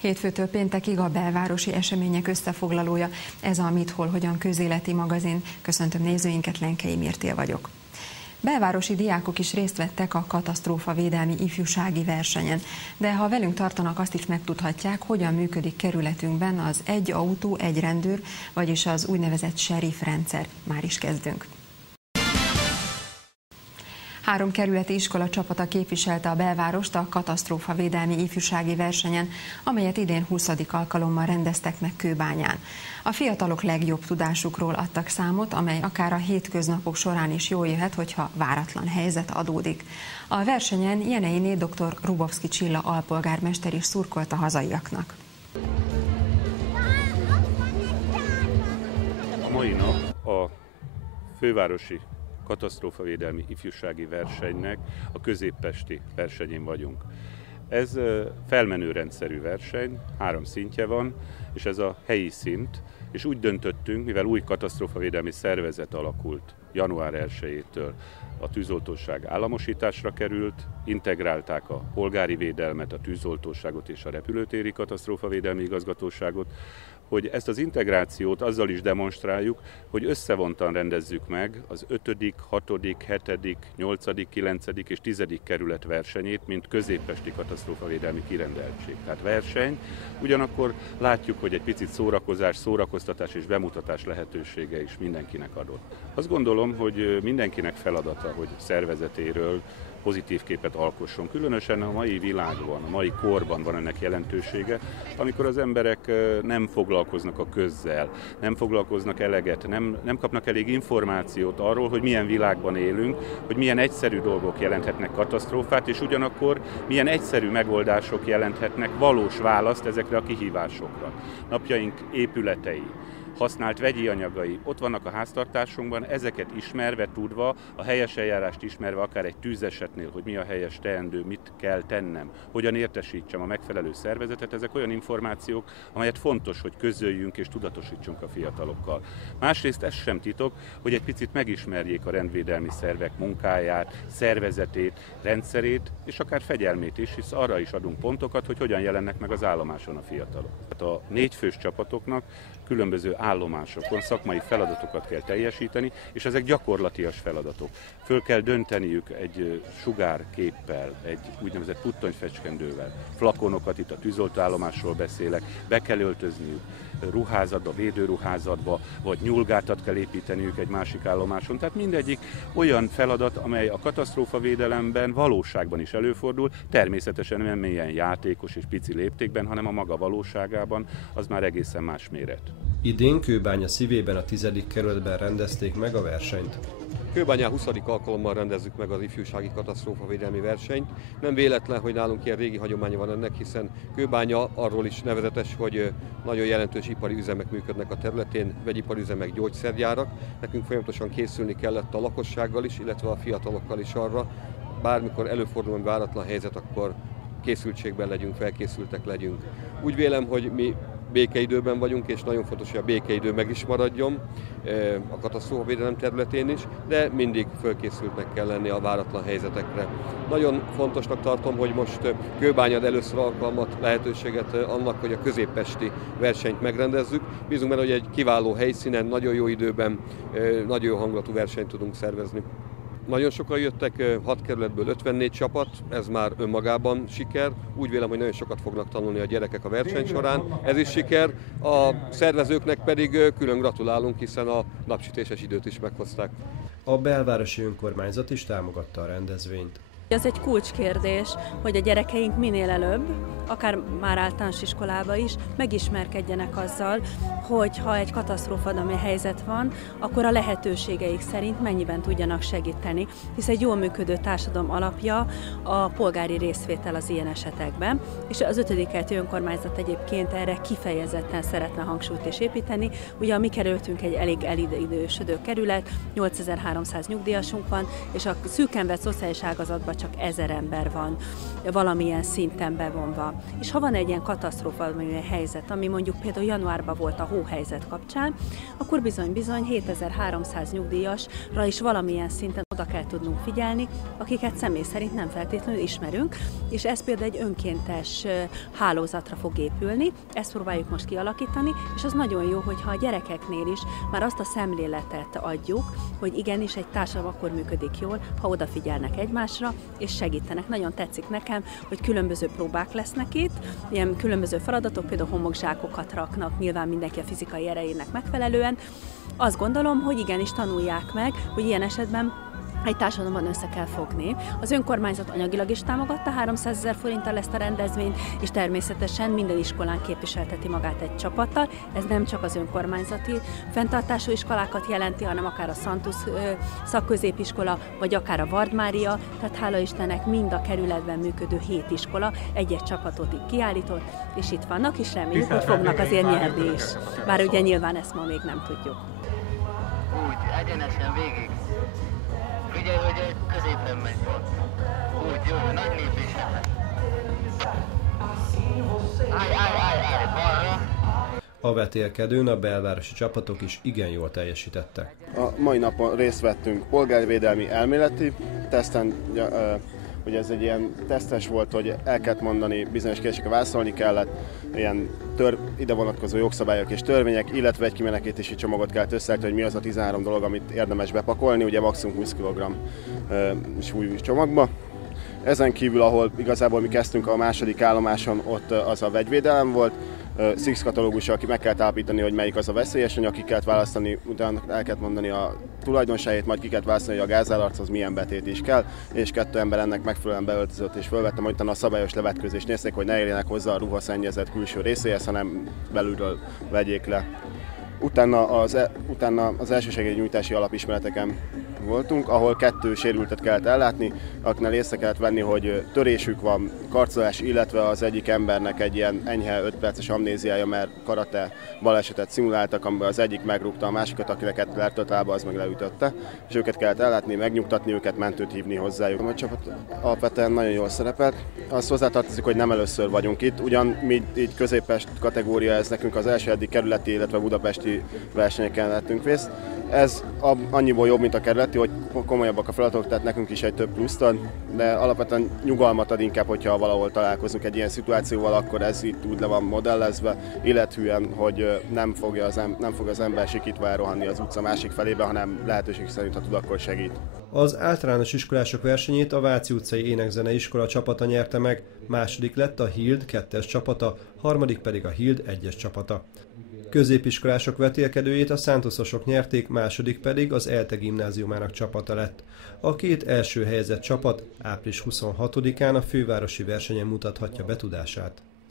Hétfőtől péntekig a belvárosi események összefoglalója. Ez a Mit, Hol, Hogyan közéleti magazin. Köszöntöm nézőinket, Lenkei Mirtél vagyok. Belvárosi diákok is részt vettek a katasztrófavédelmi ifjúsági versenyen, de ha velünk tartanak, azt is megtudhatják, hogyan működik kerületünkben az egy autó, egy rendőr, vagyis az úgynevezett sheriff rendszer. Már is kezdünk. 3 kerületi iskola csapata képviselte a belvárost a katasztrófavédelmi ifjúsági versenyen, amelyet idén 20. alkalommal rendeztek meg Kőbányán. A fiatalok legjobb tudásukról adtak számot, amely akár a hétköznapok során is jól jöhet, hogyha váratlan helyzet adódik. A versenyen Jeneiné dr. Rubovszki Csilla alpolgármester is szurkolt a hazaiaknak. A mai nap a fővárosi katasztrófavédelmi ifjúsági versenynek a középpesti versenyén vagyunk. Ez felmenő rendszerű verseny, 3 szintje van, és ez a helyi szint, és úgy döntöttünk, mivel új katasztrófavédelmi szervezet alakult január 1-től, a tűzoltóság államosításra került, integrálták a polgári védelmet, a tűzoltóságot és a repülőtéri katasztrófavédelmi igazgatóságot, hogy ezt az integrációt azzal is demonstráljuk, hogy összevontan rendezzük meg az 5., 6., 7., 8., 9. és 10. kerület versenyét, mint középpesti katasztrófavédelmi kirendeltség. Tehát verseny, ugyanakkor látjuk, hogy egy picit szórakozás, szórakoztatás és bemutatás lehetősége is mindenkinek adott. Azt gondolom, hogy mindenkinek feladata, hogy szervezetéről pozitív képet alkosson. Különösen a mai világban, a mai korban van ennek jelentősége, amikor az emberek nem foglalkoznak a közzel, nem foglalkoznak eleget, nem kapnak elég információt arról, hogy milyen világban élünk, hogy milyen egyszerű dolgok jelenthetnek katasztrófát, és ugyanakkor milyen egyszerű megoldások jelenthetnek valós választ ezekre a kihívásokra. Napjaink épületei, használt vegyi anyagai ott vannak a háztartásunkban, ezeket ismerve, tudva, a helyes eljárást ismerve, akár egy tűzesetnél, hogy mi a helyes teendő, mit kell tennem, hogyan értesítsem a megfelelő szervezetet, ezek olyan információk, amelyet fontos, hogy közöljünk és tudatosítsunk a fiatalokkal. Másrészt ez sem titok, hogy egy picit megismerjék a rendvédelmi szervek munkáját, szervezetét, rendszerét, és akár fegyelmét is, hisz arra is adunk pontokat, hogy hogyan jelennek meg az állomáson a fiatalok. Tehát a 4 fős csapatoknak különböző állomásokon szakmai feladatokat kell teljesíteni, és ezek gyakorlatias feladatok. Föl kell dönteniük egy sugárképpel, egy úgynevezett puttonyfecskendővel, flakonokat, itt a tűzoltóállomásról beszélek, be kell öltözniük ruházatba, védőruházatba, vagy nyulgátat kell építeniük egy másik állomáson. Tehát mindegyik olyan feladat, amely a katasztrófavédelemben valóságban is előfordul, természetesen nem ilyen játékos és pici léptékben, hanem a maga valóságában, az már egészen más méret. Idén Kőbánya szívében, a 10. kerületben rendezték meg a versenyt. Kőbányán 20. alkalommal rendezzük meg az ifjúsági katasztrófavédelmi versenyt. Nem véletlen, hogy nálunk ilyen régi hagyománya van ennek, hiszen Kőbánya arról is nevezetes, hogy nagyon jelentős ipari üzemek működnek a területén, vegyipari üzemek, gyógyszergyárak. Nekünk folyamatosan készülni kellett a lakossággal is, illetve a fiatalokkal is arra, bármikor előfordul egy váratlan helyzet, akkor készültségben legyünk, felkészültek legyünk. Úgy vélem, hogy mi békeidőben vagyunk, és nagyon fontos, hogy a békeidő meg is maradjon a katasztrófavédelem területén is, de mindig fölkészültnek kell lenni a váratlan helyzetekre. Nagyon fontosnak tartom, hogy most Kőbányán először alkalmat, lehetőséget annak, hogy a középpesti versenyt megrendezzük. Bízunk benne, hogy egy kiváló helyszínen, nagyon jó időben, nagyon jó hangulatú versenyt tudunk szervezni. Nagyon sokan jöttek, 6 kerületből 54 csapat, ez már önmagában siker. Úgy vélem, hogy nagyon sokat fognak tanulni a gyerekek a verseny során, ez is siker. A szervezőknek pedig külön gratulálunk, hiszen a napsütéses időt is meghozták. A belvárosi önkormányzat is támogatta a rendezvényt. Ez egy kulcskérdés, hogy a gyerekeink minél előbb, akár már általános iskolába is, megismerkedjenek azzal, hogy ha egy katasztrófadalmi helyzet van, akkor a lehetőségeik szerint mennyiben tudjanak segíteni, hisz egy jól működő társadalom alapja a polgári részvétel az ilyen esetekben, és az 5. kerületi önkormányzat egyébként erre kifejezetten szeretne hangsúlyt is építeni. Ugye a mi kerültünk egy elég elidősödő kerület, 8300 nyugdíjasunk van, és a szűken vett szociális ágazatban csak 1000 ember van valamilyen szinten bevonva. És ha van egy ilyen katasztrófa helyzet, ami mondjuk például januárban volt a hóhelyzet kapcsán, akkor bizony 7300 nyugdíjasra is valamilyen szinten oda kell tudnunk figyelni, akiket személy szerint nem feltétlenül ismerünk, és ez például egy önkéntes hálózatra fog épülni, ezt próbáljuk most kialakítani, és az nagyon jó, hogyha a gyerekeknél is már azt a szemléletet adjuk, hogy igenis egy társadalom akkor működik jól, ha odafigyelnek egymásra, és segítenek. Nagyon tetszik nekem, hogy különböző próbák lesznek itt, ilyen különböző feladatok, például homokzsákokat raknak, nyilván mindenki a fizikai erejének megfelelően. Azt gondolom, hogy igenis tanulják meg, hogy ilyen esetben egy társadalomban össze kell fogni. Az önkormányzat anyagilag is támogatta 300 000 forinttal ezt a rendezvényt, és természetesen minden iskolán képviselteti magát egy csapattal. Ez nem csak az önkormányzati fenntartású iskolákat jelenti, hanem akár a Szantusz szakközépiskola, vagy akár a Vard Mária, tehát hála Istennek mind a kerületben működő 7 iskola egy-egy csapatot így kiállított, és itt vannak, és reméljük, hogy fognak azért nyerni is. Bár ugye nyilván ezt ma még nem tudjuk. Úgy, egyenesen végig. Figyelj, hogy egy középen megy. Úgy, jó, nagy lépésekben. Állj, balra. A vetélkedőn a belvárosi csapatok is igen jól teljesítettek. A mai napon részt vettünk polgárvédelmi elméleti teszten. Ugye ez egy ilyen tesztes volt, hogy el kellett mondani bizonyos kérdésekre, válaszolni kellett, ilyen ide vonatkozó jogszabályok és törvények, illetve egy kimenekítési csomagot kellett összeállítani, hogy mi az a 13 dolog, amit érdemes bepakolni, ugye maximum 20 kg súlyú csomagba. Ezen kívül, ahol igazából mi kezdtünk a második állomáson, ott az a vegyvédelem volt, Six katalógus, aki meg kellett állapítani, hogy melyik az a veszélyes anyag, ki kellett választani, utána el kellett mondani a tulajdonságét, majd ki kellett választani, hogy a gázállarchoz milyen betét is kell, és 2 ember ennek megfelelően beöltözött, és fölvettem, hogy utána a szabályos levetkőzést nézték, hogy ne érjenek hozzá a ruhaszennyezet külső részéhez, hanem belülről vegyék le. Utána az elsősegélynyújtási alapismereteken voltunk, ahol 2 sérültet kellett ellátni, akiknél észre kellett venni, hogy törésük van, karcolás, illetve az egyik embernek egy ilyen enyhe 5 perces amnéziája, mert karate balesetet szimuláltak, amiben az egyik megrúgta a másikat, akinek letört lába, az meg leütötte, és őket kellett ellátni, megnyugtatni őket, mentőt hívni hozzájuk. A csapat alapvetően nagyon jól szerepelt. Azt hozzátartozik, hogy nem először vagyunk itt, ugyan mi így Közép-Pest kategória, ez nekünk az első eddig kerületi, illetve budapesti versenyeken vettünk részt. Ez annyiból jobb, mint a kerületi, hogy komolyabbak a feladatok, tehát nekünk is egy több pluszt ad, de alapvetően nyugalmat ad inkább, hogyha valahol találkozunk egy ilyen szituációval, akkor ez itt úgy le van modellezve, élethűen, hogy nem fog az ember sikítva elrohanni az utca másik felébe, hanem lehetőség szerint, ha tud, akkor segít. Az általános iskolások versenyét a Váci utcai énekzene iskola csapata nyerte meg, második lett a Hild 2-es csapata, harmadik pedig a Hild 1-es csapata. Középiskolások vetélkedőjét a Szántoszosok nyerték, második pedig az ELTE gimnáziumának csapata lett. A 2 első helyezett csapat április 26-án a fővárosi versenyen mutathatja be tudását.